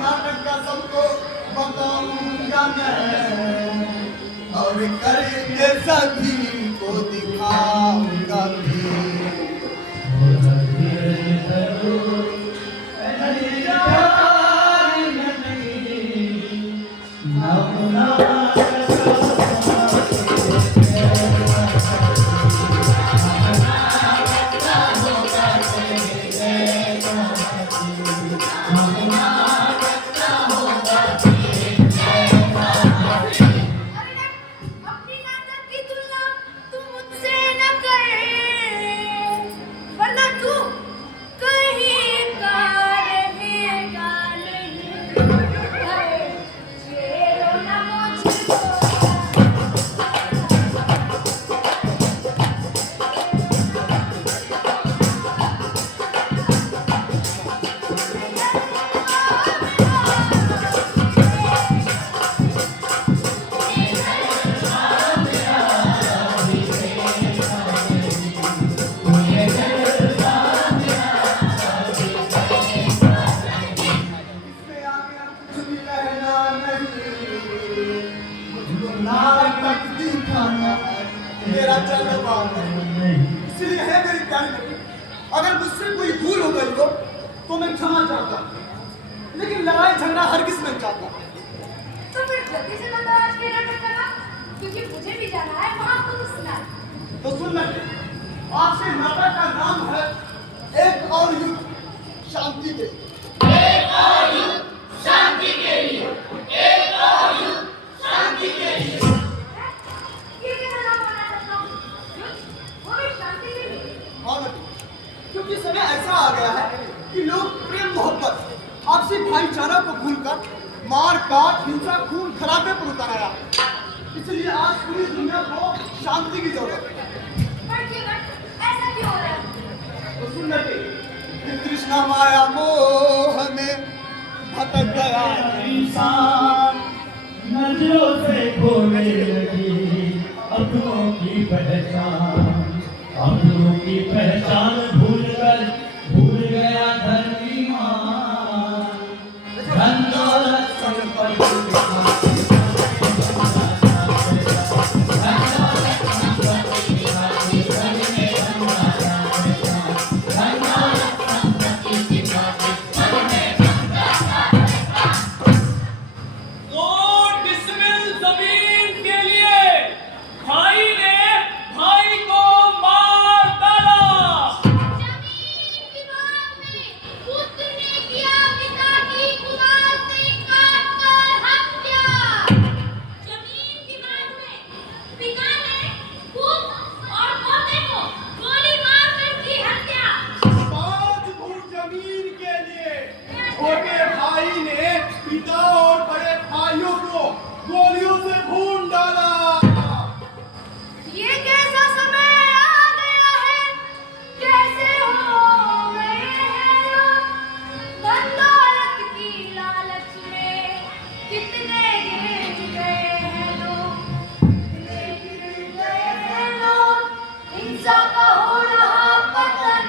नाटक का सबको बताऊंगा मैं और करके सभी को दिखाऊंगा भी। मेरा जलवा है, इसलिए है मेरी प्यारी बेटी, अगर मुझसे कोई भूल हो गई हो तो मैं क्षमा चाहता हूँ, लेकिन लड़ाई झगड़ा हर किस में चाहता। तो फिर जल्दी से बता आज के नाटक का, क्योंकि मुझे भी जाना है वहाँ को सुनना। तो सुन ले, आज से नाटक का नाम है एक और युद्ध शांति के लिए। एक और युद्ध शांति के लिए। एक और युद्ध शांति के लिए। क्योंकि समय ऐसा आ गया है कि लोग प्रेम मोहब्बत आपसी भाईचारा को भूलकर मार काट हिंसा खून खराबे पर उतर आया, इसलिए आज पूरी दुनिया को शांति की जरूरत है। ऐसा क्यों हो रहा है? तो सुन ले, कृष्णा माया मोह में भटक गया इंसान, नजरों से खोने लगी अपनों की पहचान, अपनों की पहचान भूल गया धर्मीमान, धन दौलत संपत्ति गोलियों से भून डाला। ये कैसा समय आ गया है, कैसे हो गए हैं लोग, धन दौलत की लालच में कितने गिर गए हैं लोग, कितने गिर गए हैं लोग, हिंसा का हो रहा पतन,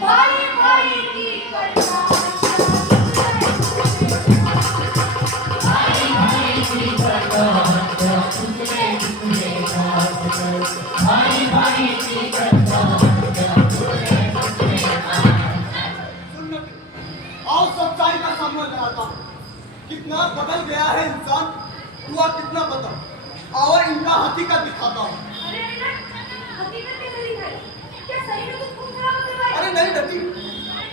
भाई भाई की करना आओ सच्चाई का सामना कराता हूँ, कितना बदल गया है इंसान, हुआ कितना बदल। आओ इनका हकीकत दिखाता हूँ। अरे हकीकत कैसे दिखाई? क्या सही में कुछ खून खराबा करवाया? अरे नहीं बेटी,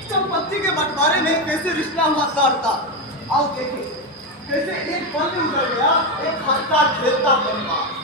संपत्ति के बंटवारे में कैसे रिश्ता हुआ करता। आओ देखिए, कैसे एक पल में उतर गया एक हंसता खेलता परिवार।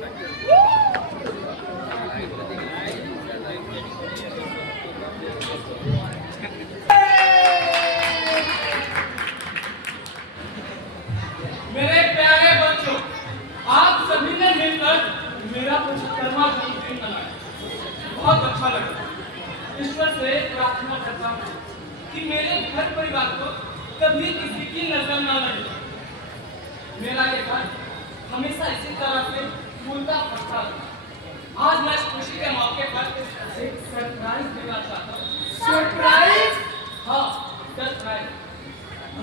मेरे प्यारे बच्चों, आप सभी ने मिलकर मेरा 75वां जन्मदिन मनाया। बहुत अच्छा लगा। ईश्वर से प्रार्थना करता हूँ कि मेरे घर परिवार को कभी किसी की नजर न लगे। मेरा ये घर हमेशा इसी तरह से फूलता फलता रहे। आज मैं इस खुशी के मौके पर एक सरप्राइज देना चाहता हूँ। सरप्राइज? हाँ, सरप्राइज।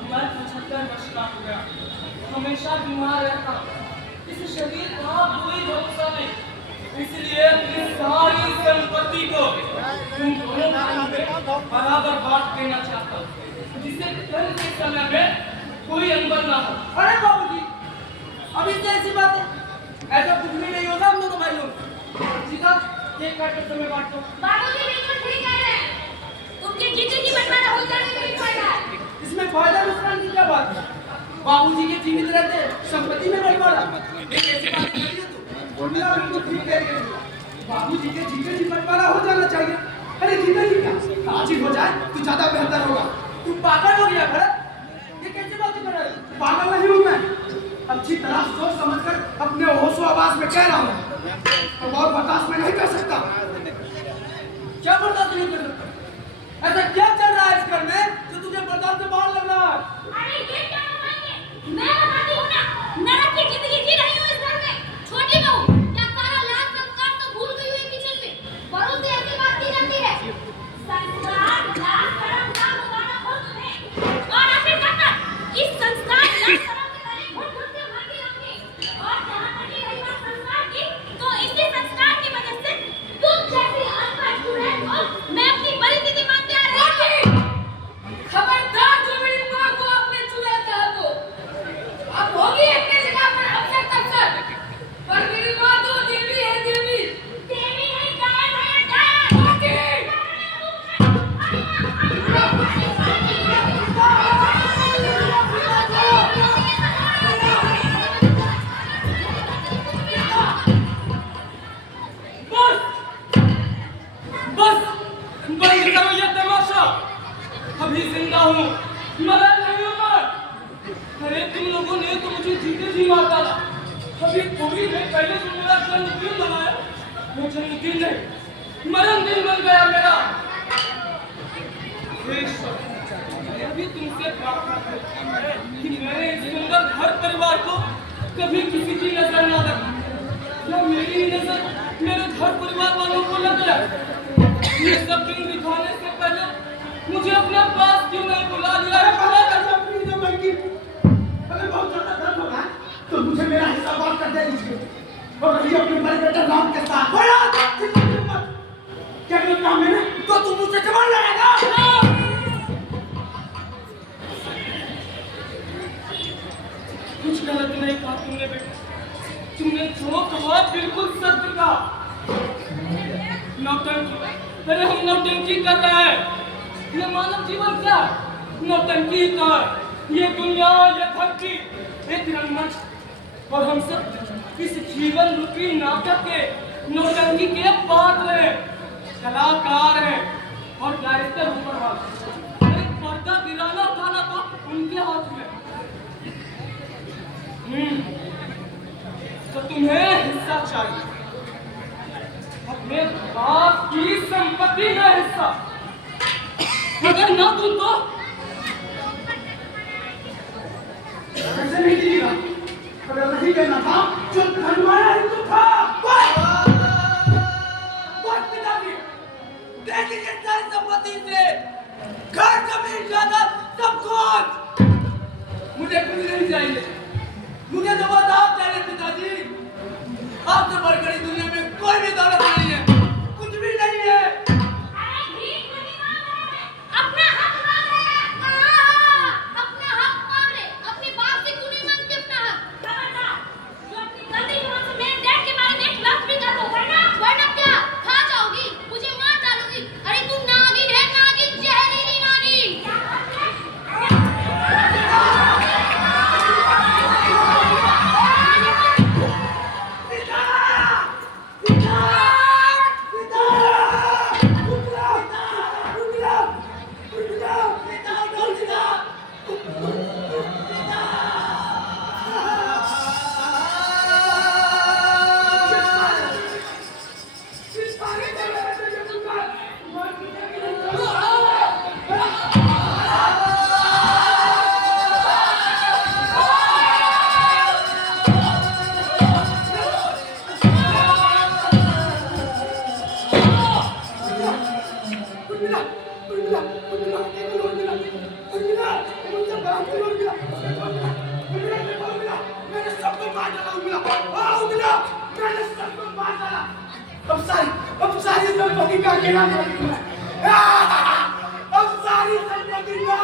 मैं 75 वर्ष का हो गया, हमेशा बीमार रहता हूँ। इस शरीर का कोई भरोसा नहीं, इसलिए अपनी सारी संपत्ति को तुम दोनों भाइयों में बराबर बांट देना चाहता हूँ, जिससे कल के समय में कोई अंबर ना हो। अरे बाबूजी, अभी तो ऐसी बात है, ऐसा कुछ भी नहीं होगा हम दोनों भाइयों में। सीधा केक काट कर समय बांट दो। बाबूजी बिल्कुल ठीक कह रहे हैं। तुमकी जिंदगी बर्बाद हो जाने का ही फायदा है। इसमें फायदा नुकसान की क्या बात है? बाबूजी के जीवित रहते संपत्ति में बंटवारा, ये कैसी बात कर रही है तू? बोलिया बिल्कुल ठीक कह रही है। बाबूजी के जीते जी बंटवारा हो जाना चाहिए। अरे जीते जी क्या, आज ही हो जाए तो ज्यादा बेहतर होगा। तू पागल हो गया भरत? ये कैसी बात कर रहा है? पागल नहीं हूँ मैं, अच्छी तरह सोच समझकर अपने होशो आवाज में कह रहा हूँ। अब और बर्दाश्त में नहीं कर सकता। क्या बर्दाश्त नहीं कर सकता? ऐसा क्या चल रहा है इस घर में जो तुझे बर्दाश्त से बाहर लग रहा है? अरे ये क्या बताएंगे? मैं बताती हूँ ना, नरक की जिंदगी जी रही हूँ इस घर में। छोटी बहू, क्या सारा लाज संस्कार तो भूल गई हुई किचन में? बड़ों से ऐसी बात की जाती है। संस्कार, लाज, शर्म, ना गुजारा हो तुम्हें। और आखिरकार इस संस्कार, लाज, शर्म के तले घुट-घुट के मरती रहूंगी। और जहाँ तक की रही बात संस्कार की, तो इसी संस्कार की वजह से तुम जैसी अनपढ़ स्टूडेंट को मैं अपनी परिस्थिति मानते आ रही हूँ। खबरदार जो मेरी माँ को आपने चुरा कहा तो अब होगी अपने जगह पर अवसर तक पर मेरी माँ तो देवी है, देवी। देवी है, गायब है, गायब। बस बस बंद करो ये तमाशा। अभी जिंदा हूँ, मरा नहीं हूँ मैं। अरे तुम लोगों ने तो मुझे जीते जी मार डाला। अभी थोड़ी देर पहले तुम मेरा जन्मदिन मनाया, वो जन्मदिन नहीं मरण दिन बन गया मेरा। हे ईश्वर, अभी तुमसे प्रार्थना करूं कि मेरे इस सुंदर घर परिवार को कभी किसी की नजर ना लगे, या मेरी नजर मेरे घर परिवार वालों को लग जाए। ये सब दिन दिखाने से पहले मुझे अपने पास क्यों नहीं बुला लिया है? अगर बहुत ज्यादा दर्द हो रहा है तो मुझे मेरा हिस्सा बांट कर दे दीजिए और रही अपने बड़े बेटे राम के साथ। क्या गलत काम मैंने? तो तू मुझसे जवान लड़ेगा? कुछ गलत नहीं कहा तुमने बेटा, तुमने जो कहा बिल्कुल सत्य कहा। नौटंकी, अरे हम नौटंकी कर रहे हैं। ये मानव जीवन क्या नौटंकी का, ये दुनिया, ये धरती एक रंगमंच और हम सब इस जीवन रूपी नाटक के नौटंकी के पात्र हैं, कलाकार हैं और डायरेक्टर ऊपर हाथ। एक पर्दा गिराना उठाना तो उनके हाथ में। तो तुम्हें हिस्सा चाहिए, अपने बाप की संपत्ति में हिस्सा। अगर ना तुम तो ऐसे नहीं दीजिएगा। अगर नहीं देना था जो धनवाना ही तो था। बस पिताजी, दे दीजिए सारी संपत्ति से, घर, जमीन, जायदाद, सब कुछ। मुझे कुछ नहीं चाहिए, मुझे तो बस आप चाहिए पिताजी। आपसे बढ़कर इस दुनिया में कोई भी दौलत नहीं है, कुछ भी नहीं है। अरे भीख नहीं मांग रहे हैं, अपना हक मांग रहे हैं। अपना हक मांग रहे, अपने बाप से क्यों नहीं मांगते अपना हक? खबरदार, जो अपनी गंदी जुबान से मेरे डैड के बारे में एक लफ्ज भी कर दो, वरना क्या खा जाओगी, मुझे मार डालोगी। अरे तुम नागिन है, नागिन, जहरीली नागिन। पिताजी! बाबूजी का अकेला मालिक मैं। अब सारी संपत्ति का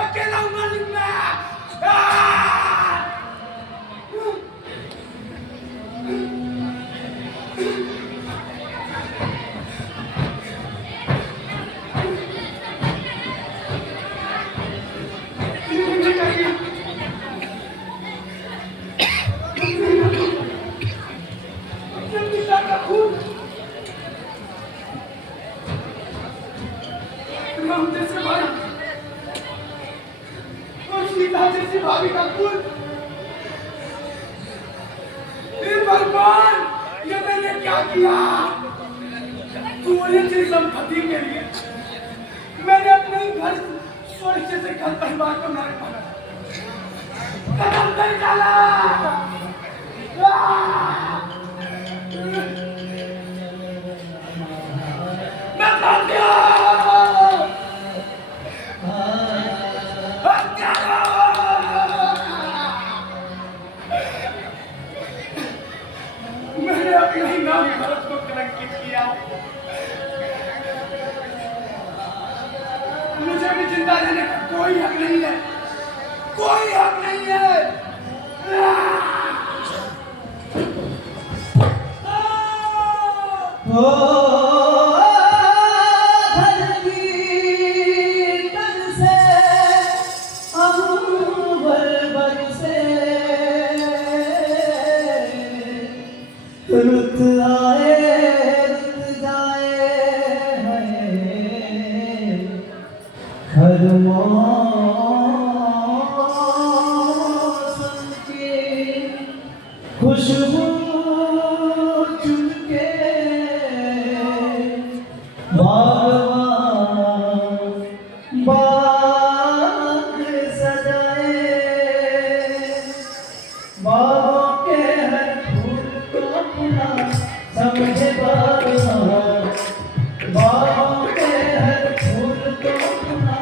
अकेला मालिक मैं। भाभी का खून भगवान, ये मैंने क्या किया? थोड़ी सी संपत्ति के लिए मैंने अपने घर स्वर्ग से घर परिवार को नरक बना खत्म कर डाला। मैं भाग गया। मैंने अपने ही नाम भारत को कलंकित किया। मुझे भी जिंदा रहने का कोई हक नहीं है, कोई हक नहीं है। रुत आए रुत जाए हर मौसम की खुशबू चुनके बागवान बाग सजाए बागों के हर फूल को अपना समझे बागवान बागों के हर फूल को अपना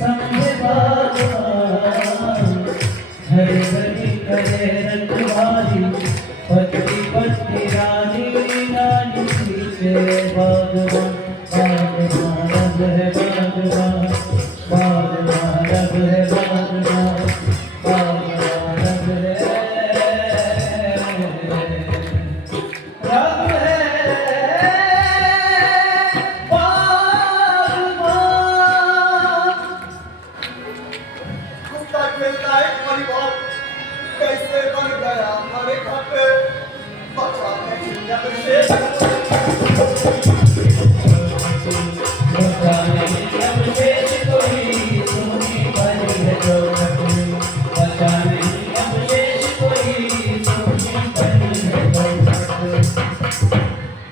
समझे बागवान हर गली करे रखवाली पत्ती पत्ती रानी रानी पीछे बागवान बागवान रब है बागवान बागवान रब है बागवान बागवान रब है हंसता खेलता एक परिवार कैसे बन गया हमारे घर पे बचा नहीं जब से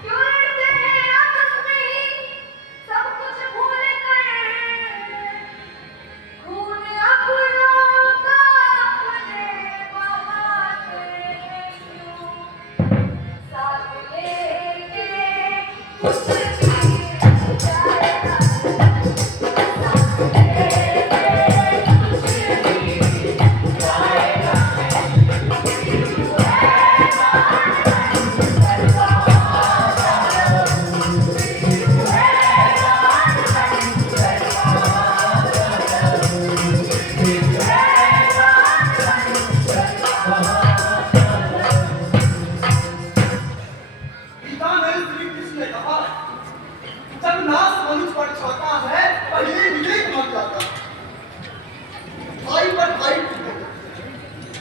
क्यों लड़ते हैं आपस में ही सब कुछ भूल कर खून अपनों का अपने बहाते क्यों साथ लेके कुछ भी जाएगा साथ लेके कुछ भी जाएगा गीता में श्री कृष्ण ने कहा जब नाश मनुष्य पर छाता है पहले विवेक मर जाता भाई पर भाई टूटे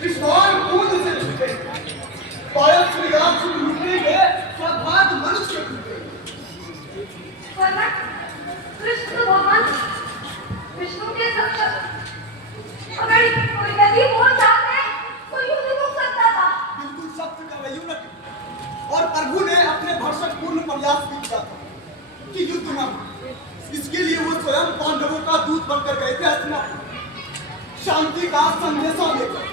विश्वान कूद से छूटे पायल श्री राम से लूटने गए सौभाग्य मनुष्य टूटे वरना कृष्ण भगवान विष्णु के सक्षम अगर कोई नदी बोल जाते तो युद्ध रुक सकता था। बिल्कुल सत्य का वही न और प्रभु ने अपने भरसक पूर्ण प्रयास भी किया था कि युद्ध न हो। इसके लिए वो स्वयं पांडवों का दूत बनकर गए थे हस्तिनापुर शांति का संदेशा लेकर।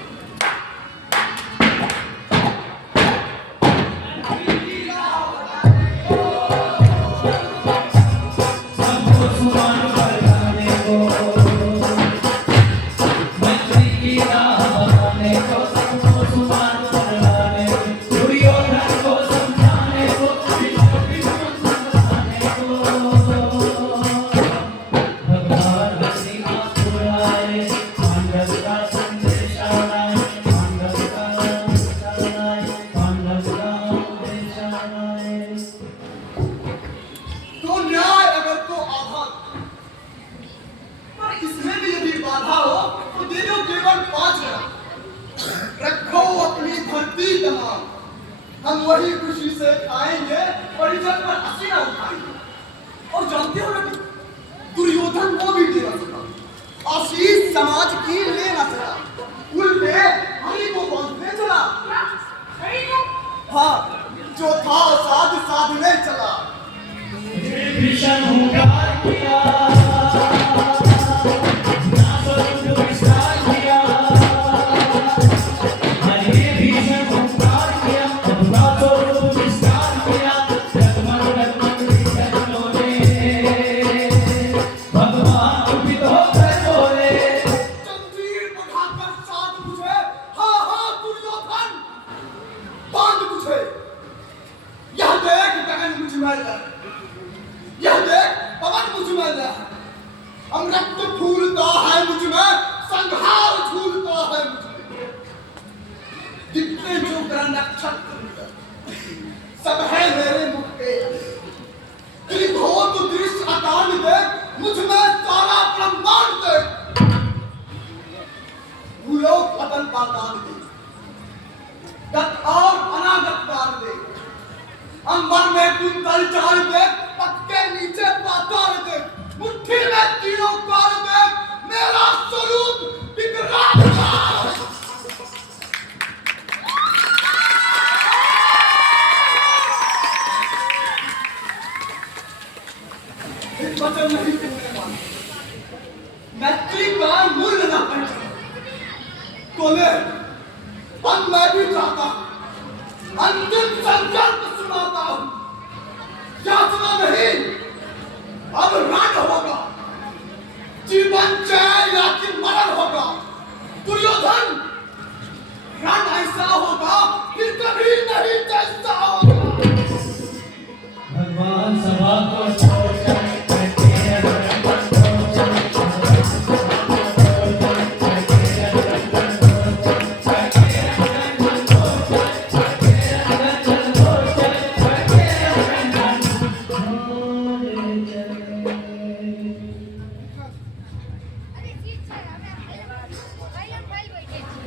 सबको सुमान बनाने को मंत्री की राह बनाने को सबको सुमान बनाने को दुर्योधन को समझाने को विष्णु को समझाने को खाएंगे और इज्जत पर हंसी ना उठाएंगे। और जानते हो ना, दुर्योधन वो भी दे ना सका, आशीष समाज की ले ना सका, उल्टे हरि को बांधने चला। क्या? हरि को? हाँ, जो था साध साधने चला। भीषण हुंकार किया, नासरुद विस्तार किया। हरि भीषण हुंकार किया, नासरुद विस्तार किया। रत्मन विद्यालों ने भगवान कुपित होकर बोले, जंजीर बढ़ाकर साध मुझे, हाँ हाँ दुर्योधन, बांध मुझे। यह देख गगन मुझ में है, यह देख पवन मुझ में है, अमृत फूलता है मुझ में, संहार झूलता है मुझ में। जितने जो ग्रह नक्षत्र सब है मेरे मुख पे। त्रिभुवन दृश्य आकान देख, मुझ में सारा ब्रह्मांड देख। भूलोक पतन पाताल देख, गत और अनागत काल देख। अंबर में कुंतल चाल देख, पथ के नीचे पाताल देख। मुट्ठी में तीनों काल देख, मेरा स्वरूप विकराल है। इस वचन नहीं सुनने वाला, मैत्री का मूल्य ना पहचाना। तो ले, अब मैं भी चाहता हूं, अंतिम संकल्प सुनाता हूं। यातना नहीं, अब रण होगा। जीवन जय या कि मरण होगा। दुर्योधन, रण ऐसा होगा कि कभी नहीं जैसा होगा। भगवान सभा को छोड़ जाए, अरे जीत છે અમે ફાઇલ બેઠે છે।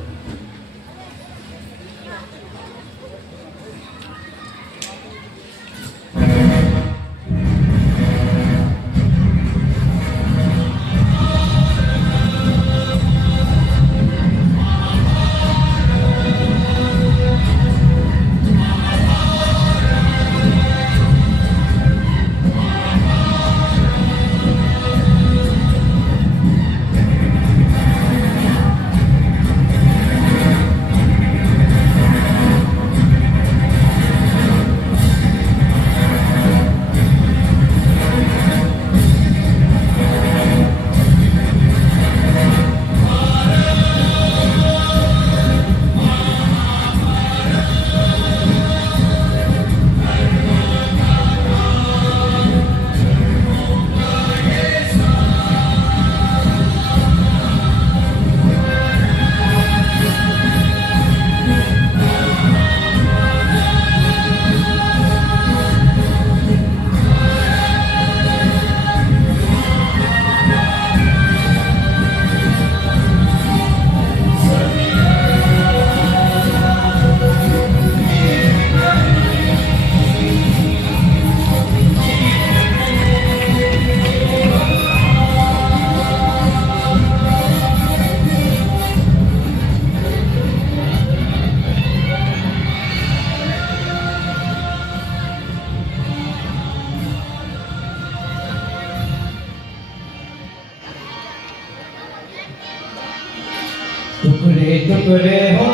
टुकड़े टुकड़े हो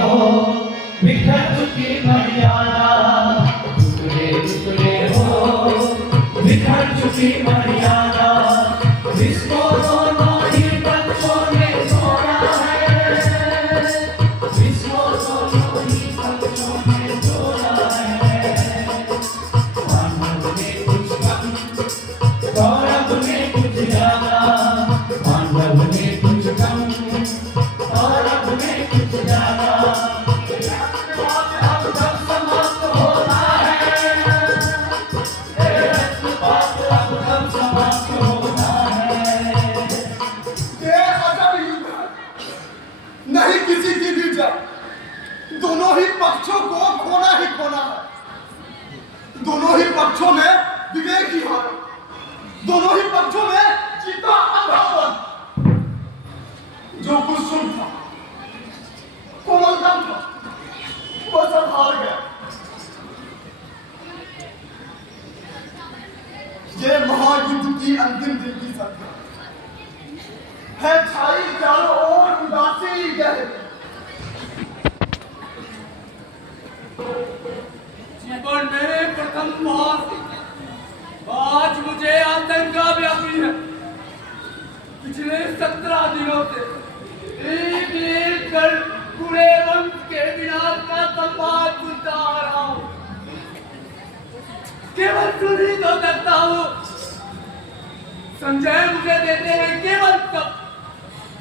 बिखर चुकी मर्यादा, टुकड़े टुकड़े हो बिखर चुकी मर्यादा। इसको दोनों ही पक्षों ने तोड़ा है, इसको दोनों ही पक्षों ने तोड़ा है। पांडव ने कुछ कम, कौरव ने कुछ ज्यादा, पांडव ने कुछ कम और अब में कुछ ज्यादा। पक्षों में विवेक ही हारा, दोनों ही पक्षों में जीता अंधापन। जो कुसुम था, कोमलतम था, वह सब हार गया। ये महायुद्ध की अंतिम दिन की संख्या है, छाई चारों ओर उदासी गहरी। जीवन में प्रथम बार आज मुझे आशंका व्यापी है। पिछले 17 दिनों से एक एक कर पूरे वंश के विनाश का संवाद सुनता आ रहा हूँ। केवल सुन ही तो सकता हूँ। संजय मुझे देते हैं केवल शब्द,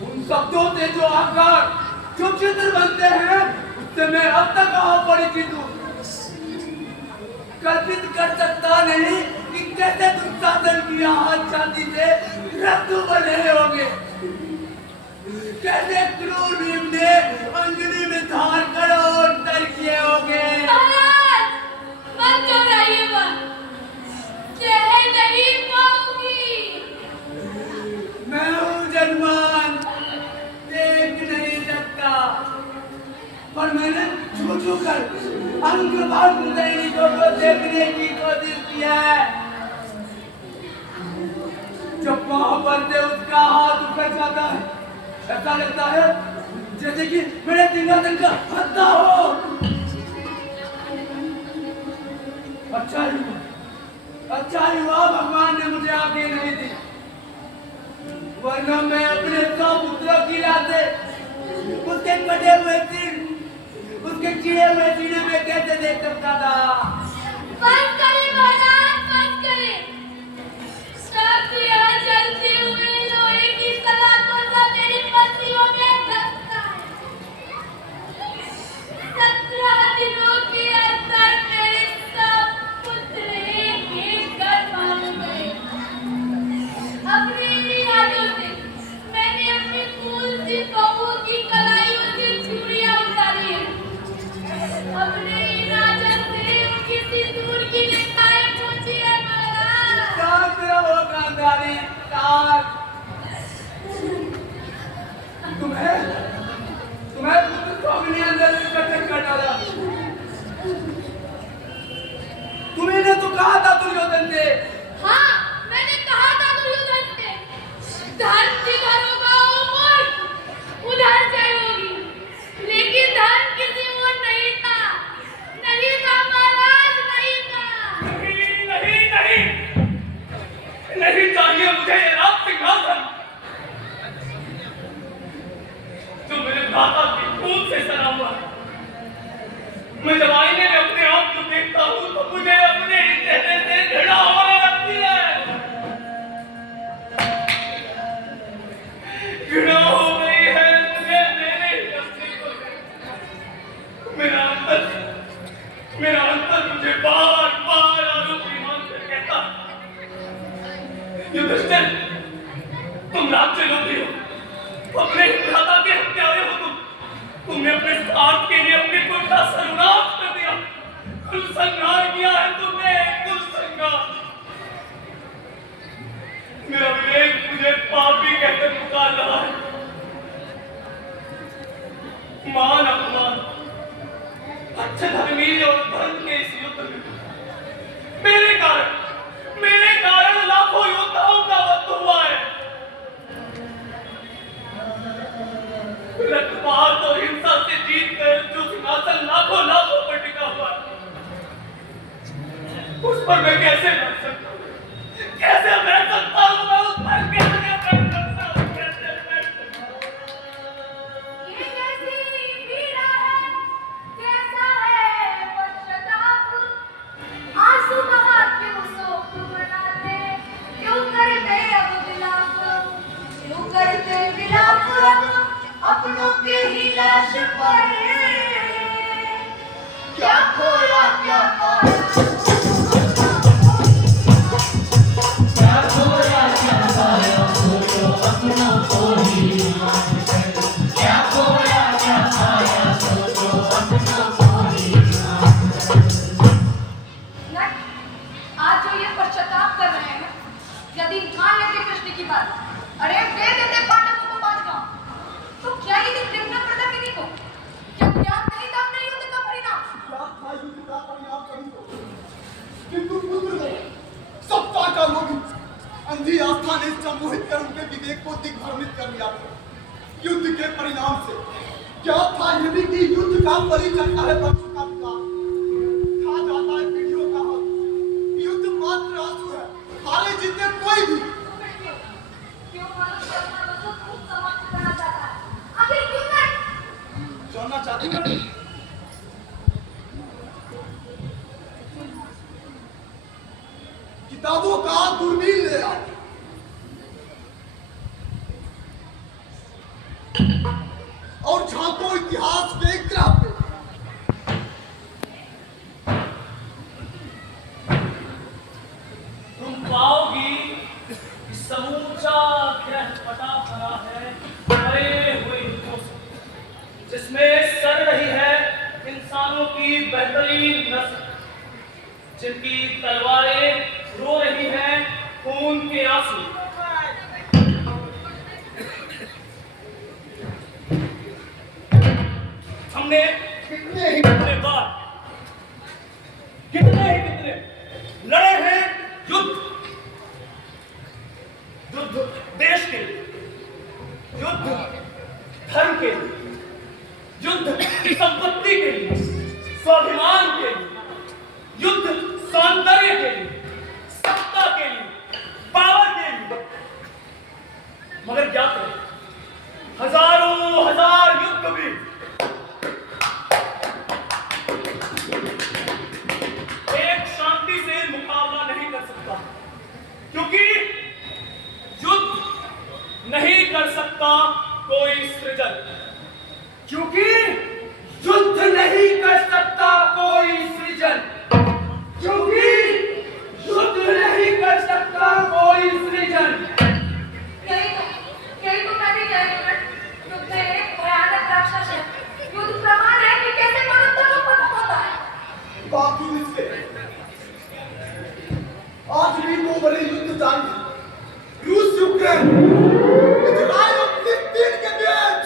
उन शब्दों से जो आकार, जो चित्र बनते हैं, उससे मैं अब तक अपरिचित हूँ। कल्पित कर सकता नहीं कि कैसे दुशासन की हाथ छाती से रक्त बने होंगे, कैसे क्रूर भीम ने अंजलि में धार कर और तर किए होंगे। महाराज, मत घबराइए मत, सह नहीं पाऊंगी। मैं हूँ जजमान, देख नहीं सकता, पर मैंने छू छू कर अंक भंग सैनिकों को देखने की कोशिश की है। जब वहां पर से उसका हाथ ऊपर जाता है, ऐसा लगता है जैसे कि मेरे सिंहासन का हत्या हो। अच्छा हुआ भगवान ने मुझे आगे नहीं दी, वरना मैं अपने 100 पुत्रों की लाते उसके कटे हुए सिर, उसके चिड़े हुए सीने में कैसे देख सकता था। बंद करें महाराज, बंद करें। सब यहाँ जलते हुए लोहे की सलाखों से मेरी पत्नियों में धसता है। 17 दिनों के अंदर मेरे सब पुत्र एक कर मारे गए। अपनी यादों से मैंने अपनी फूल सी बहू की कलाइयों से चूड़ियां उतारी हैं। अपने राजा से उनकी सिंदूर की लेखाएं पूछी है महाराज। शांत रहो गांधारी, शांत। तुम्हें पुत्र को अपने अंदर से कटक कर डाला। तुम्हें तो कहा था दुर्योधन से। हाँ, मैंने कहा था दुर्योधन से, धन जिधर होगा उधर जय होगी, लेकिन धन किसी और नहीं था, नहीं था महाराज, नहीं था। नहीं चाहिए मुझे ये राज सिंहासन जो मेरे भ्राता की खून से सना हुआ है। मैं जब आईने में अपने आप को देखता हूँ तो मुझे अपने ही चेहरे से घृणा होने लगती है। घृणा हो गई है मुझे मेरे ही अपने को। मेरा अंतर मुझे बार बार आरोपी मानकर कहता, युधिष्ठिर, तुम राज्य लोभी हो, अपने ही भ्राता के हत्यारे हो। तुमने अपने स्वार्थ के लिए अपने कुल का सर्वनाश कर दिया, कुल संहार किया है तुमने, कुल संहार। मेरा विवेक मुझे पापी कहकर पुकार रहा है। मान अपमान, अच्छे धर्मी और धर्म के इस युद्ध में मेरे कारण लाखों योद्धाओं का वध हुआ है। रक्तपात और हिंसा से जीत कर जो सिंहासन लाखों पर टिका हुआ है, उस पर मैं कैसे बैठ सकता हूँ? कैसे बैठ सकता हूँ? मैं उस पर कैसे बैठ सकता हूँ? कैसे बैठ सकता हूँ? ये कैसी पीड़ा है, कैसा है पश्चाताप, आंसू बहा क्यों शोक मनाते, क्यों करते अब विलाप, क्यों करते विलाप अपनों के ही लाश पर, क्या खोया क्या पाया। क्या खोया क्या पाया, सोचो अपनों को ही याद कर। क्या खोया क्या पाया, सोचो अपनों को ही याद कर। तो ये पश्चाताप कर रहे हैं यदि मान लेते कृष्ण की बात, अरे दे देते पांडवों को 5 गांव, तो क्या ये कृष्ण प्रतापिनी को क्या ज्ञात नहीं था अपने युद्ध का परिणाम? क्या था युद्ध का परिणाम सभी को, किंतु पुत्र ने सत्ता का लोभ अंधी आस्था ने सम्मोहित कर उनके विवेक को दिग्भ्रमित कर लिया था। युद्ध के परिणाम से क्या था ये भी कि युद्ध का बलि चढ़ता है पशु का विकास, खा जाता है पीढ़ियों का हक। युद्ध मात्र आंसू है, हारे जीते कोई भी। क्यों मनुष्य अपना वजूद खुद समाप्त करना चाहता है? आखिर क्यों नहीं? जानना चाहती हो? किताबों का दूरबीन ले आओ और झांको इतिहास के ग्रह पे। तुम पाओगी कि समूचा ग्रह पटा भरा है मरे हुए युद्धों से, जिसमें सड़ रही है इंसानों की बेहतरीन नस्ल, जिनकी तलवारें रो रही हैं खून के आंसू। हमने कितने बार कितने लड़े हैं युद्ध, युद्ध देश के लिए, युद्ध धर्म के लिए, युद्ध संपत्ति के लिए, स्वाभिमान के लिए, युद्ध सौंदर्य के लिए, सत्ता के लिए, पावर के लिए। मगर क्या करें, हजारों हजार युद्ध भी एक शांति से मुकाबला नहीं कर सकता, क्योंकि युद्ध नहीं कर सकता कोई सृजन, क्योंकि युद्ध नहीं कर सकता कोई सृजन, क्योंकि युद्ध नहीं कर सकता कोई सृजन। यही तो मैं भी कह रही हूँ। युद्ध एक भयानक राक्षस है। युद्ध प्रमाण है कि कैसे मनुष्य को खत्म होता है। बाकी इसके आज भी 2 बड़े युद्ध जारी हैं, रूस यूक्रेन, इजराइल और फिलिस्तीन के बीच।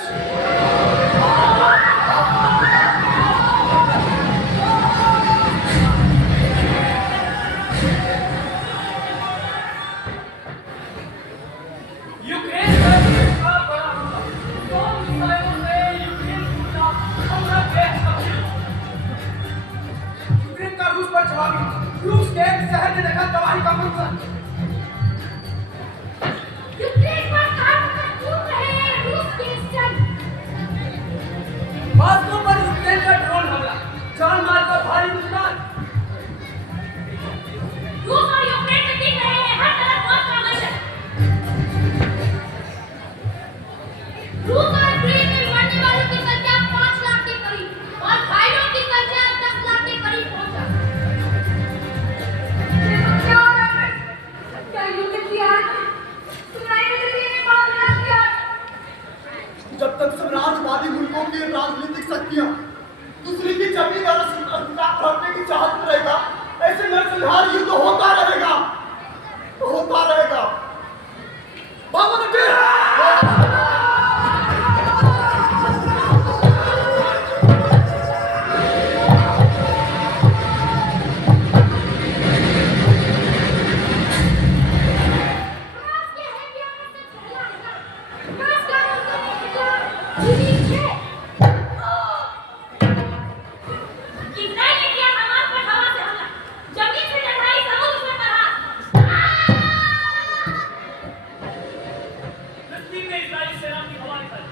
यूक्रेन का बड़ा हमला, 2 मिसाइलों से यूक्रेन का हमला यूक्रेन का रूस पर जवाबी, रूस के एक शहर ने देखा तबाही का मंजर। यूक्रेन पर कारगर घूम रहे हैं रूस के सन। मॉस्को पर यूक्रेन का ड्रोन हमला, जान मारकर भारी नुकसान। रूस और यूक्रेन में दिख रहे हैं हर तरफ मौत का मंजर। रूस और यूक्रेन में मरने वालों की संख्या 5 लाख के करीब और घायलों की संख्या 10 लाख के करीब पहुंचा। ये तो क्या हो रहा है? क्या युद्ध की हार सुनाई दे रही है? बहुत विनाश की हार। जब तक समाजवादी मुल्कों की राजनीतिक शक्तियां दूसरी की जमीन और स्वतंत्रता हड़पने की चाहत में रहेगा, ऐसे नरसंहार युद्ध होता रहेगा, होता रहेगा। बाबा फिलिस्तीन ने इजरायली सेना की हवा निकाली।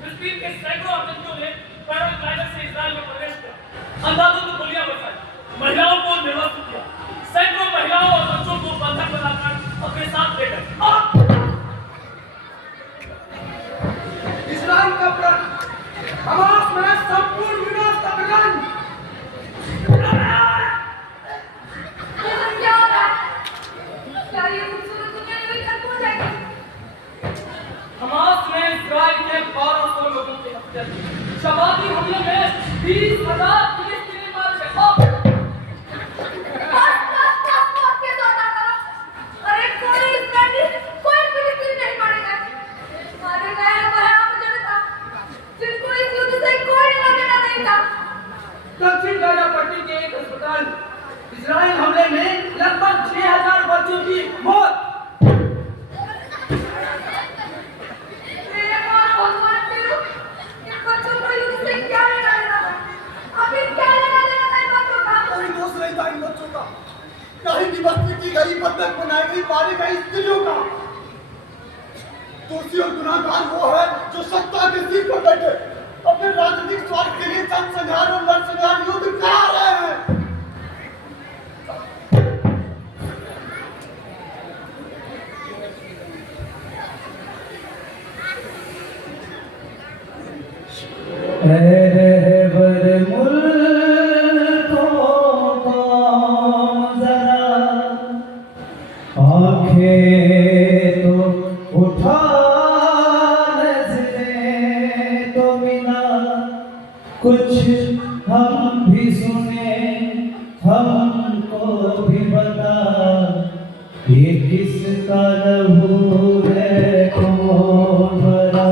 फिलिस्तीन के सैकड़ों आतंकियों ने पैराग्लाइडर से इजरायल में प्रवेश किया, अंधाधुंध को गोलियां बरसाई, महिलाओं को निर्वस्त्र किया, सैकड़ों महिलाओं और बच्चों को बंधक बनाकर अपने साथ ले गए। इस्राइल का प्रण, हमास में संपूर्ण विनाश का प्रण। ये सब क्या हो रहा है? क्या ये खूबसूरत दुनिया में खत्म हो जाएगी? हमास ने इजरायल के 1200 लोगों की हत्या की। शबाती हमले में 20,000 फिलिस्तीनी मारे गए। बस, मौत के साथ लगभग 6000 बच्चों की मौत। मेरे मां भगवान तेरू इन बच्चों को इनसे क्या लेना देना है? अब इन क्या लेना देना है इन बच्चों का? कोई दोष नहीं था इन बच्चों का, ना ही निबस्ती की गई, बंधक बनाई गई, मारी गई स्त्रियों का। दोषी और गुनाहगार वो है जो सत्ता के सीट पर बैठे अपने राजनीतिक स्वार्थ के लिए जनसंहार और नरसंहार युद्ध करा रहे हैं। रहबर मुल्कों को जरा आंखें तो उठा, नजरें तो मिला, कुछ हम भी सुने, हमको भी बता, ये किसका लहू है कौन भला,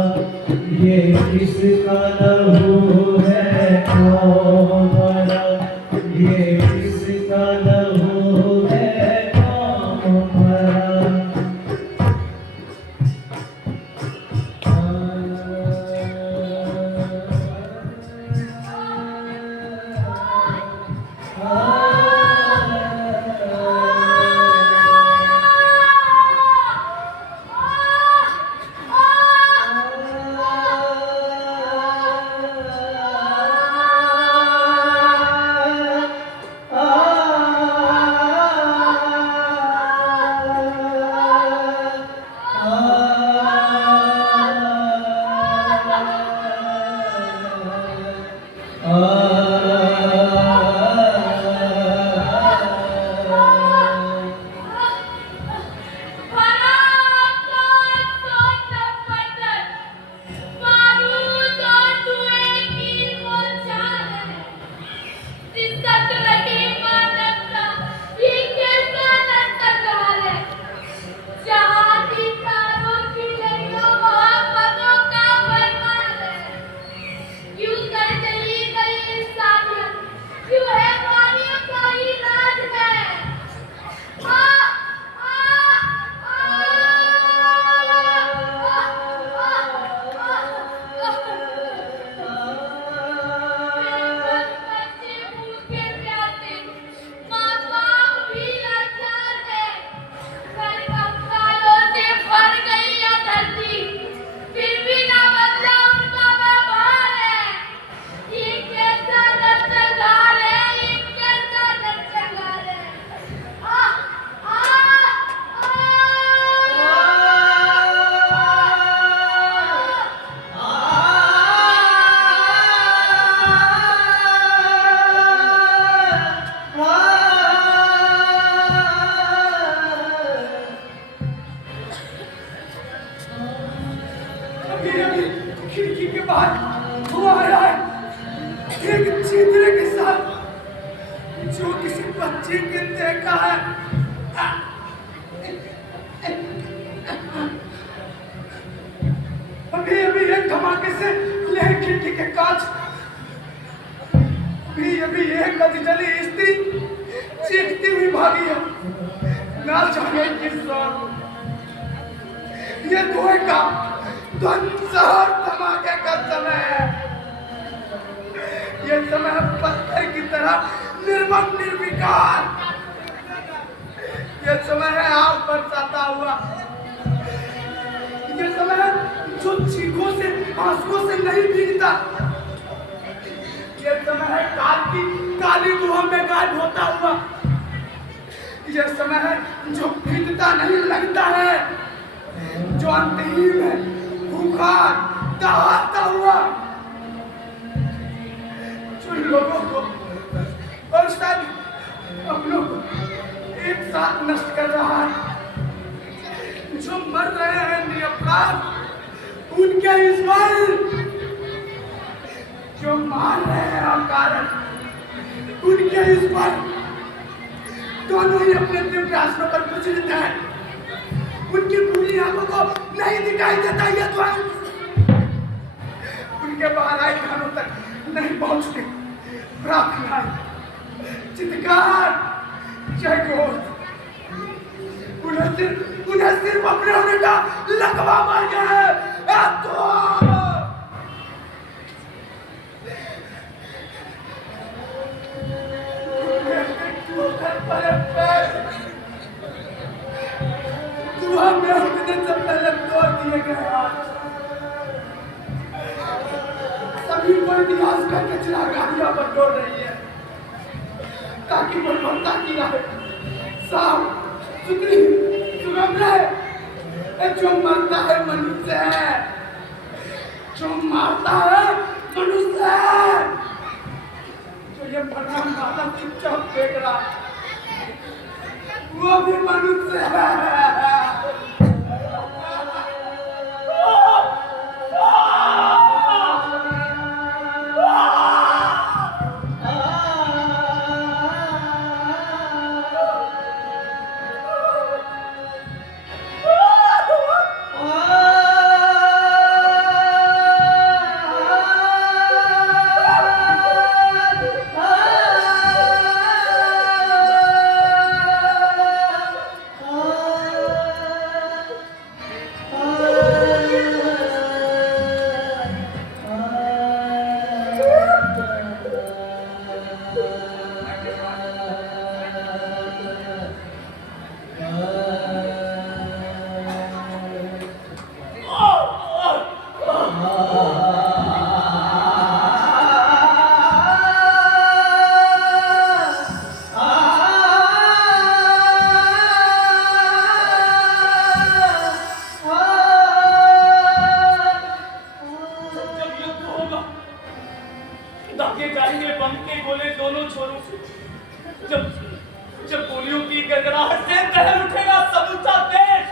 ये किसका लहू है कौन भला, ये किसका लहू है कौन भला। खिड़की के बाहर धुआं आ रहा है, एक चीतरे के साथ जो किसी बच्चे के देखा है। अभी अभी एक धमाके से लहर खिड़की के कांच, अभी अभी एक अधजली स्त्री चीखती हुई भागी है, ना जाने किस ओर। ये धुएं का ध्वंसर धमाके का समय है। ये समय पत्थर की तरह निर्मम निर्विकार। ये समय है आग बरसाता हुआ। ये समय जो चीखों से आंसुओं से नहीं भीगता। ये समय है काल की काली गुहा में गायब होता हुआ। ये समय है जो भीगता नहीं लगता है, जो अंतहीन है, भूखा दहाता हुआ, जो लोगों को और शायद अपनों को एक साथ नष्ट कर रहा है, जो मर रहे हैं निरपराध उनके इस पल, जो मार रहे हैं अकारण उनके इस पल, दोनों ही अपने दिव्य आसनों पर विचलित हैं। उनकी पूरी आंखों को नहीं दिखाई देता ये ध्वंस, उनके बाहर आए कानों तक नहीं पहुंचते। प्रार्थनाएं, चित्कार, जय घोष, उन्हें सिर्फ अपने होने का लकवा मार गया है। तू हमें अपने से पहले तोड़ दिए गए आज। सभी को इतिहास का कचरा गाड़ियां पर तोड़ रही है ताकि मनमता की राह साफ सुथरी सुगम रहे। जो मरता है मनुष्य है, जो मारता है मनुष्य है। जो ये प्रधान माता चुपचाप देख रहा वो भी मनुष्य है। दागे जाएंगे बम के गोले दोनों छोरों से। जब जब गोलियों की गड़गड़ाहट से दहल उठेगा समूचा देश।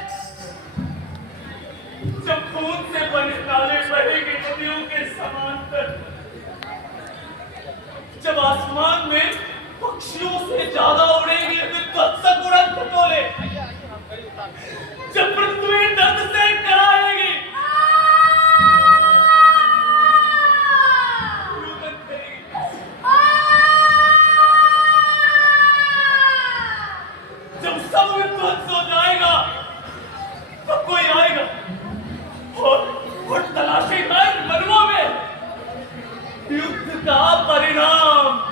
जब खून से बने नाले बहेंगे नदियों के समांतर। जब आसमान में पक्षियों से ज्यादा उड़ेंगे विध्वंसक उड़न खटोले। जब पृथ्वी दर्द से कराएगी जब सब विध्वंस हो जाएगा तब कोई आएगा और तलाशेगा इन वनों में युद्ध का परिणाम।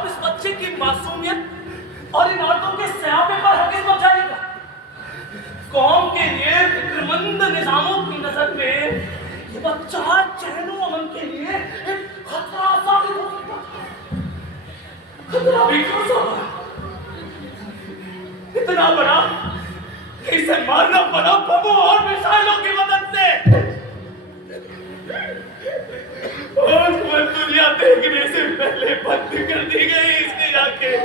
आप इस बच्चे की मासूमियत और इन औरतों के सयापे पर हकीकत बचाएगा। कौम के लिए फिक्रमंद निजामों की नजर में ये बच्चा चैनो अमन के लिए एक खतरा साबित हो सकता है। खतरा भी कैसा है? इतना बड़ा कि इसे मारना पड़ा बमों और मिसाइलों की मदद से। और वह दुनिया देखने से पहले बंद कर दी गई इसकी आंखें।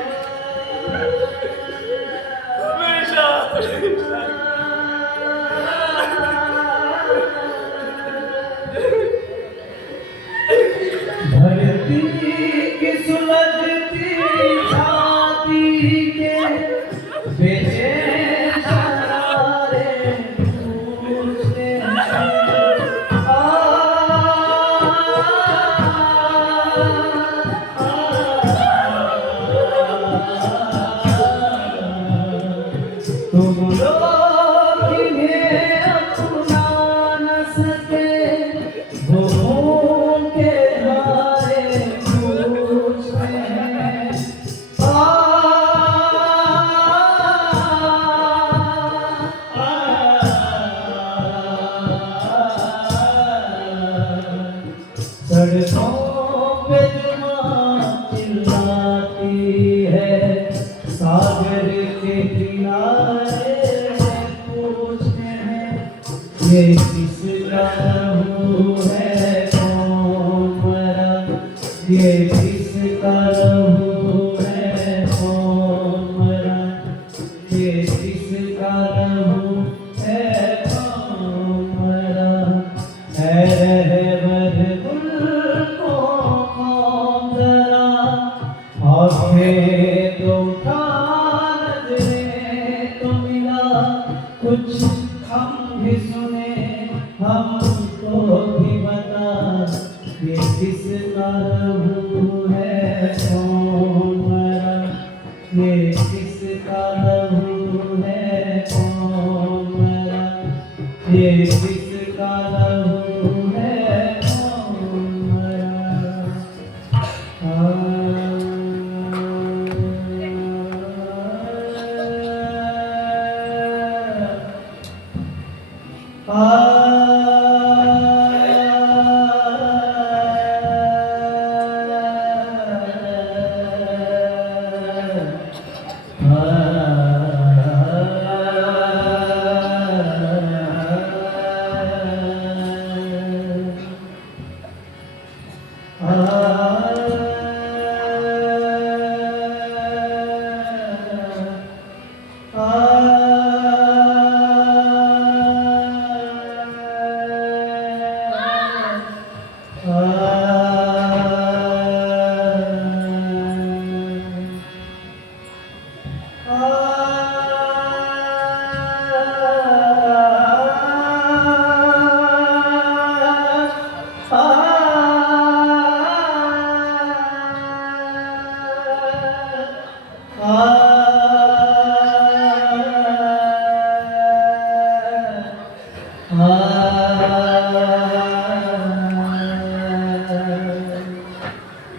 हमेशा धरती की सुलगती छाती के बेचैन शरारे पूछते तुम लोग इन्हें अपना न सके, वो के हारे पूछते हैं। सड़कों पे जुबान चिल्लाती है, सागर के किनारे पूछते हैं ये किसका लहू है कौन मरा, ये किसका लहू है कौन मरा, ये किसका लहू है कौन मरा, है रहबर गुल को कौन जरा, आँखें तो उठा नजरें तो मिला, कुछ हम भी सुने हमको भी बता, ये किसका लहू है कौन मरा, ये किसका लहू है कौन मरा, ये किसका लहू है कौन मरा।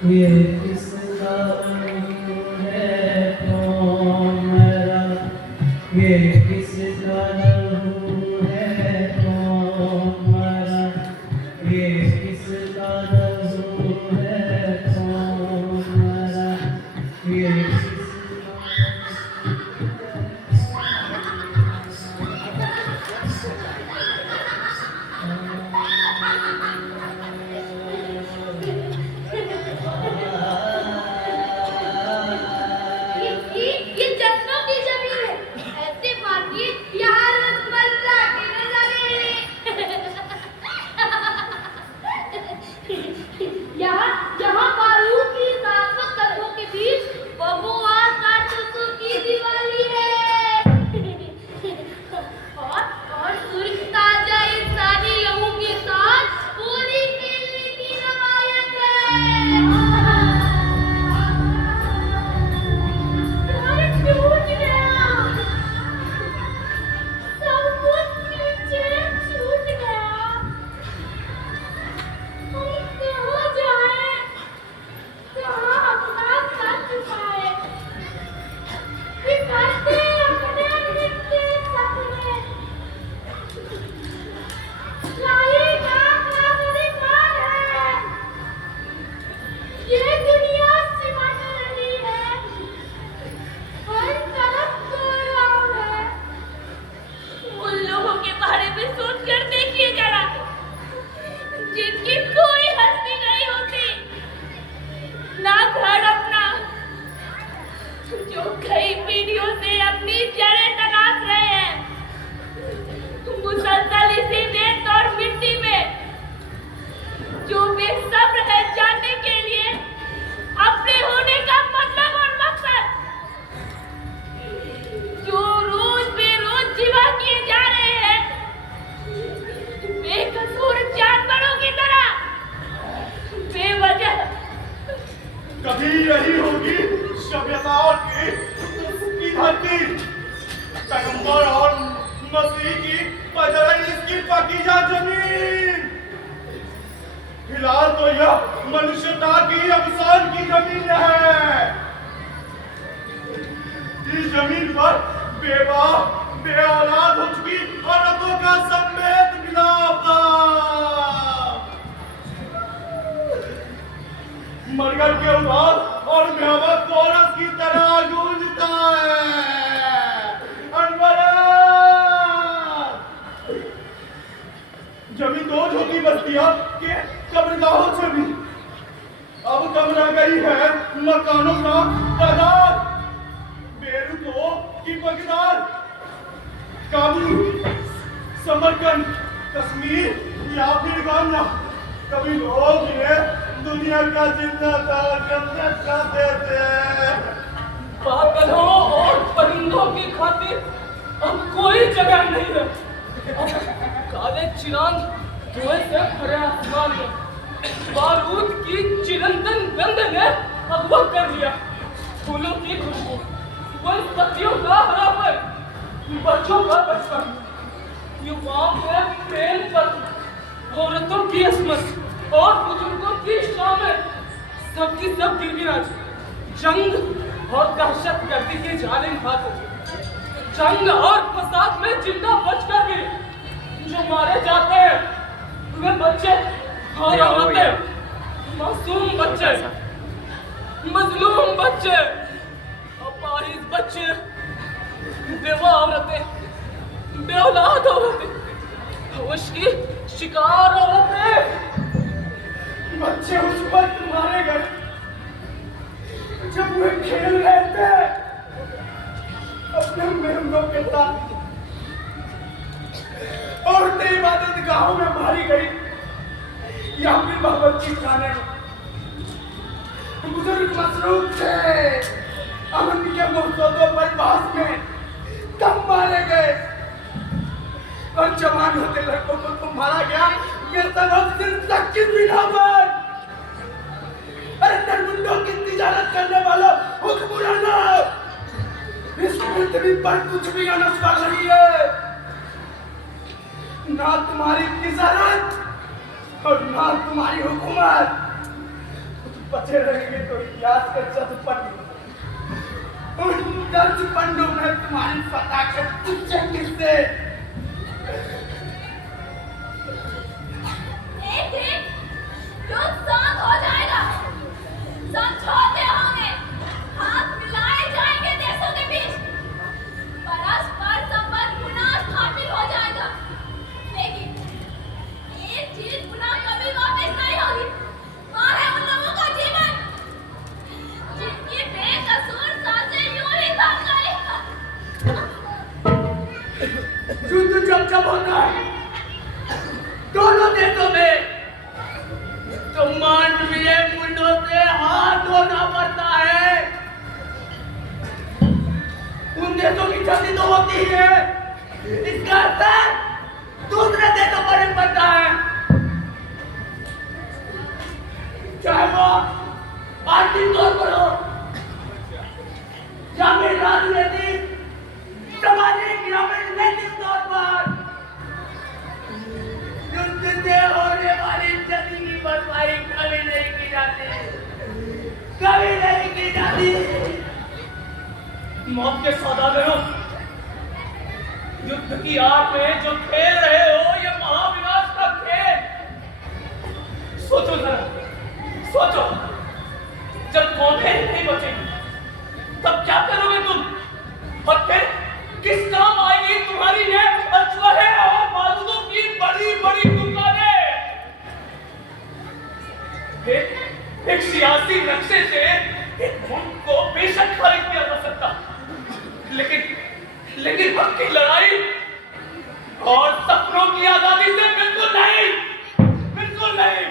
ये किसका लहू है कौन मरा, ये किसका लहू है कौन मरा, ये किसका लहू है कौन मरा, ये ये जज्बों की जमीन है, ऐसे मारती जो कई पीढ़ियों से अपनी जड़ें तलाश रहे हैं, मुसलसल इसी रेत और मिट्टी में, जो बेसब्र है जानने के लिए अपने होने का मतलब और मकसद, जो रोज बेरोज जीवा किए जा रहे हैं बेकसूर जानवरों की तरह, बेवजह। कभी यही होगी सभ्यताओं की धरती, पैगंबर और मसीह की पैदाइश इसकी पाकीज़ा जमीन। फिलहाल तो यह मनुष्यता की अवसान की जमीन है। इस जमीन पर बेवा बेऔलाद हो चुकी औरतों का समेत मिलाप मरगर के उदास और भयावह कोरस की तरह गूंजता है। अनवरत जमीन दो छोटी बस्तियां के कब्रगाहों से भी अब कम रह गई है मकानों का तादाद। बेरूतो की बगदाद, काबुल, समरकंद, कश्मीर या फिर गाना, कभी लोग इन्हें दुनिया का जिंदा कहते थे। बादलों और परिंदों की खातिर अब कोई जगह नहीं है। काले चिरांद धुएं से भरे आसमान में बारूद की चिरंतन गंध ने अगवा कर लिया। फूलों की खुशबू, वनस्पतियों का हरापन, बच्चों का बचपन, युवाओं के प्रेम पर, औरतों की असमत और बुजुर्गों की शामें, सबकी सब गिरगिरा। जंग और दहशत गर्दी के जालिम हाथों, जंग और फसाद में जिंदा बचकर भी जो मारे जाते हैं, वे बच्चे और औरतें, मासूम बच्चे, मजलूम बच्चे, अपाहिज बच्चे, बेवा औरतें, बेऔलाद औरतें, होश की शिकार औरतें। बच्चे उस वक्त मारे गए जब वे खेल रहे थे अपने मेहमानों के साथ। औरतें इबादत गाहों में मारी गई या फिर बावर्ची खाने में। बुजुर्ग मसरूफ थे, अमन के मौजूदों पर बास में कम मारे गए, और जवान होते लड़कों को तो मारा गया ये सब तक की बिना पर। अरे नरमुंडों की तिजारत करने वाला हुक्मराना, इस पृथ्वी पर कुछ भी अनस कर रही है। ना तुम्हारी तिजारत और ना तुम्हारी हुकूमत। बचे रहेंगे तो इतिहास के चतुपट, उन दर्ज पंडों में तुम्हारी फतह के तुच्छ किस्से। एक दिन युद्ध शांत हो जाएगा, समझौते होंगे, हाथ मिलाए जाएंगे देशों के बीच, परस्पर संबंध पुनः स्थापित हो जाएगा। लेकिन एक चीज पुनः कभी वापस नहीं होगी, वह है उन लोगों का जीवन जिनकी बेकसूर सांसें यूं ही थम गई। युद्ध जब होता है दोनों देशों में, तो मानवीय मूल्यों से हाथ धोना पड़ता है। उन देशों की क्षति तो होती है, इसका असर दूसरे देशों पर भी पड़ता है, चाहे वो आर्थिक तौर पर हो या फिर राजनीतिक, सामाजिक या फिर नैतिक तौर पर। युद्ध से होने वाली क्षति की भरपाई कभी नहीं की जाती, कभी नहीं की जाती। मौत के सौदागरों, युद्ध की आग में जो खेल रहे हो ये महाविनाश का खेल। सोचो जरा, सोचो, जब पौधे नहीं बचेंगे तब क्या करोगे तुम? और फिर किस काम आएगी तुम्हारी ये अचूहे और बारूदों की बड़ी बड़ी दुकानें? एक सियासी नक्शे से एक मुल्क को बेशक खरीद किया जा सकता, लेकिन हक की लड़ाई और सपनों की आजादी से बिल्कुल नहीं, बिल्कुल नहीं।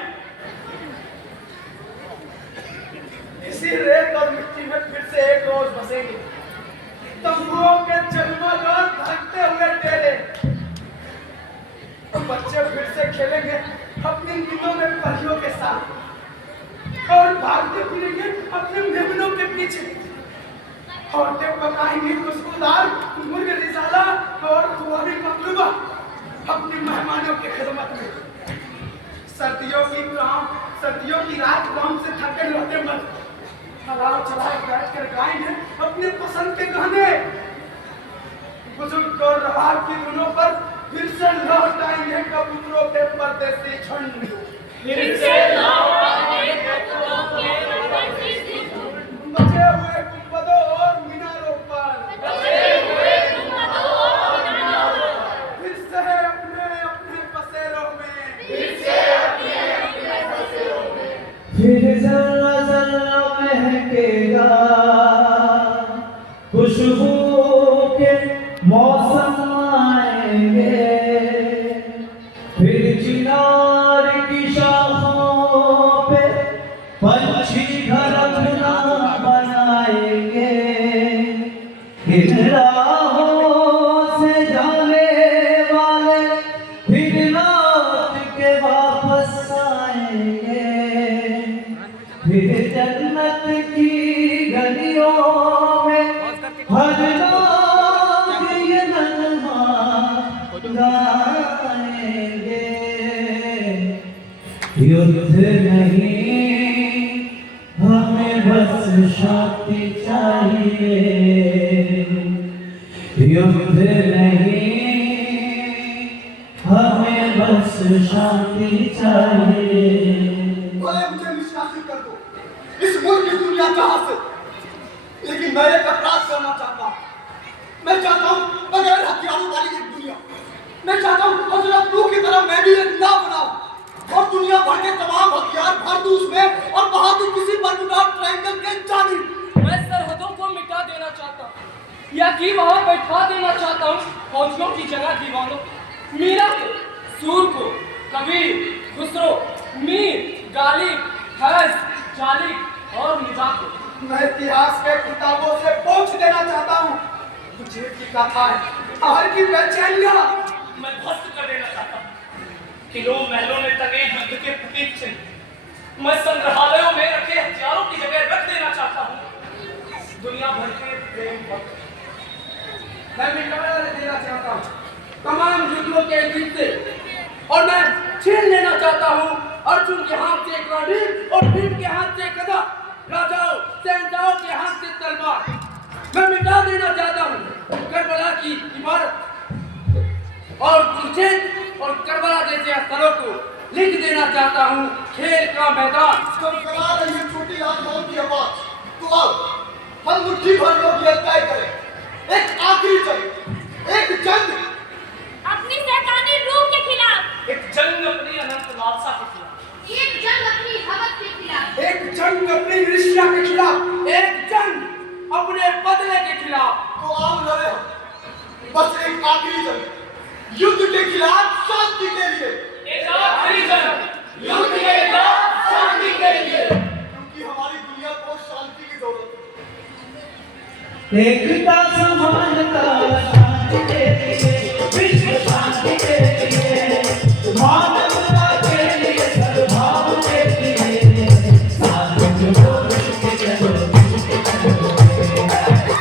इसी रेत और मिट्टी में फिर से एक रोज बसेंगे, तंबुओं के जगमगाहट धड़कते हुए डेरे। बच्चे फिर से खेलेंगे अपनी नींदों में परियों के साथ और भागते फिरेंगे अपने मेमनों के पीछे। औरतें पकाएंगी खुशबूदार मुर्ग रिसाला और खुआरी मकलूबा अपने मेहमानों की खिदमत में। सर्दियों की रात काम से थके लौटे मत हलाल चलाए बैठ कर गाएंगे अपने पसंद के गाने। बुजुर्ग और रवाब की धुनों पर फिर से लौट आएंगे कबूतरों के परदेसी झुंड। फिर से लौट आएंगे कबूतरों के परदेसी झुंड। बचे हुए गुंबदों और मीनारों पर, बचे हुए गुंबदों और मीनारों पर, फिर से अपने अपने बसेरों में, फिर से अपने अपने बसेरों में, फिर जरा जरा महकेगा खुशबू के मौसम आएंगे, फिर चिनार की शाखों पे पंछी घर अपना बनाएंगे। इन राहों से जाने वाले फिर लौट के वापस आएंगे, फिर जन्नत की गलियों में हर लोग ये नगमा गाएंगे। युद्ध नहीं हमें बस शांति चाहिए, युद्ध नहीं हमें बस शांति चाहिए। भले मुझे निष्कासित कर दो इस मुल्क की दुनिया जहां से, लेकिन मैं एक अपराध करना चाहता हूँ। मैं चाहता हूँ बगैर हथियारों वाली एक दुनिया। मैं चाहता हूँ हजरत नूह की तरह मैं भी एक नाव बनाऊं और दुनिया भर के तमाम हथियार भर दूं उसमें और बहादुर किसी बर्मुडा ट्रायंगल के जानिब। मैं सरहदों को मिटा देना चाहता हूँ या कि वहां बैठा देना चाहता हूँ फौजियों की जगह दीवानों, मीरा को, सूर को, कबीर, खुसरो, मीर, गालिब, फैज, जालिब और मिर्जा को। मैं इतिहास के किताबों से पोंछ देना चाहता हूँ मुझे की कथाएं, हर की बेचैनियां। मैं ध्वस्त कर देना चाहता हूँ किलों महलों में टंगे युद्ध के प्रतीक चिन्ह मैं संग्रहालयों में रखे हथियारों की जगह रख देना चाहता हूँ दुनिया भर के प्रेम पत्र। मैं मिटा देना चाहता हूँ तमाम युद्धों के गीते और मैं छीन लेना चाहता हूँ अर्जुन के हाथ से गांडीव और भीम के हाथ से गदा, राजाओं शहंशाहों के हाथ से तलवार। मैं मिटा देना चाहता हूँ करबला की इमारत और कुरुक्षेत्र और करबला जैसे स्थलों को लिख देना चाहता हूँ खेल का मैदान। करा रही है छोटी आत्माओं की आवाज। तो आओ हम मुट्ठी भर लोग ये तय करें एक आखिरी जंग, एक जंग अपनी शैतानी रूह के खिलाफ, एक जंग अपनी अनंत लालसा के खिलाफ, एक जंग अपनी हवस के खिलाफ, एक जंग अपनी ईर्ष्या के खिलाफ, एक जंग अपने बदले के खिलाफ। तो आओ लड़े हम। बस एक आखिरी जंग युद्ध के खिलाफ शांति के लिए, एक आखिरी जंग युद्ध के खिलाफ शांति के लिए, क्योंकि हमारी दुनिया को शांति की जरूरत है। एकता समानता शांति के लिए, विश्व शांति के लिए, मानवता के लिए, सद्भाव के लिए, साथ जुड़ो मिलके चलो,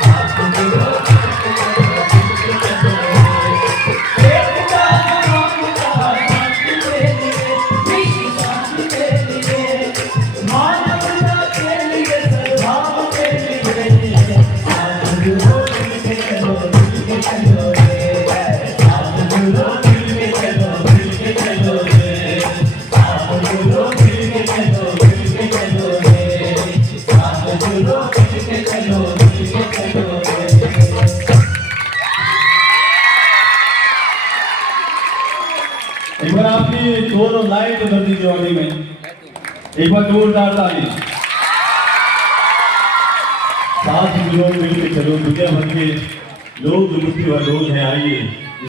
साथ जुड़ो मिलके चलो, एकता समानता शांति के लिए, विश्व शांति के लिए, मानवता के लिए, सद्भाव के लिए, साथ जुड़ो मिलके चलो, मिलके चलो रे, साथ जुड़ो मिलके चलो, मिलके चलो रे, साथ जुड़ो मिलके चलो, मिलके चलो रे, साथ जुड़ो मिलके चलो, मिलके चलो रे। एक बार आपकी दोनों लाइट उधर दी जवानी में एक बार जोरदार ताली। साथ जुड़ो मिलके चलो दुनिया भर के लोग मुट्ठी भर लोग हैं, आइए